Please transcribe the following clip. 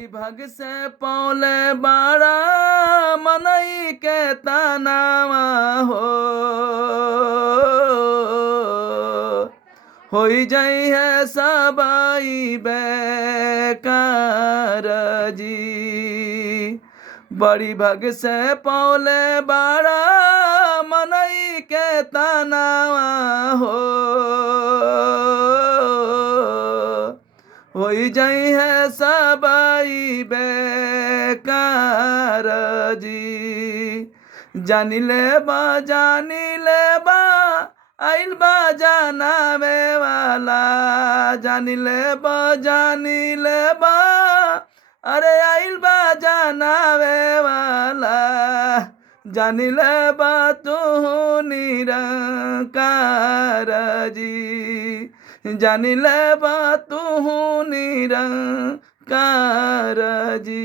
विभाग से पौले बाड़ा मनई के तनावा होई जाई है सबाई बेकार जी। बड़ी भग से पौले बाड़ा मनई के तनावा होई जाई है सबाई बेकार जी। जानी ले बा आइल बा जानावे वाला। जानी ले बा अरे आइल बा जानावे वाला। जानी ले बा तू निरंकार जी। जानी ले बा तू निरंकार जी।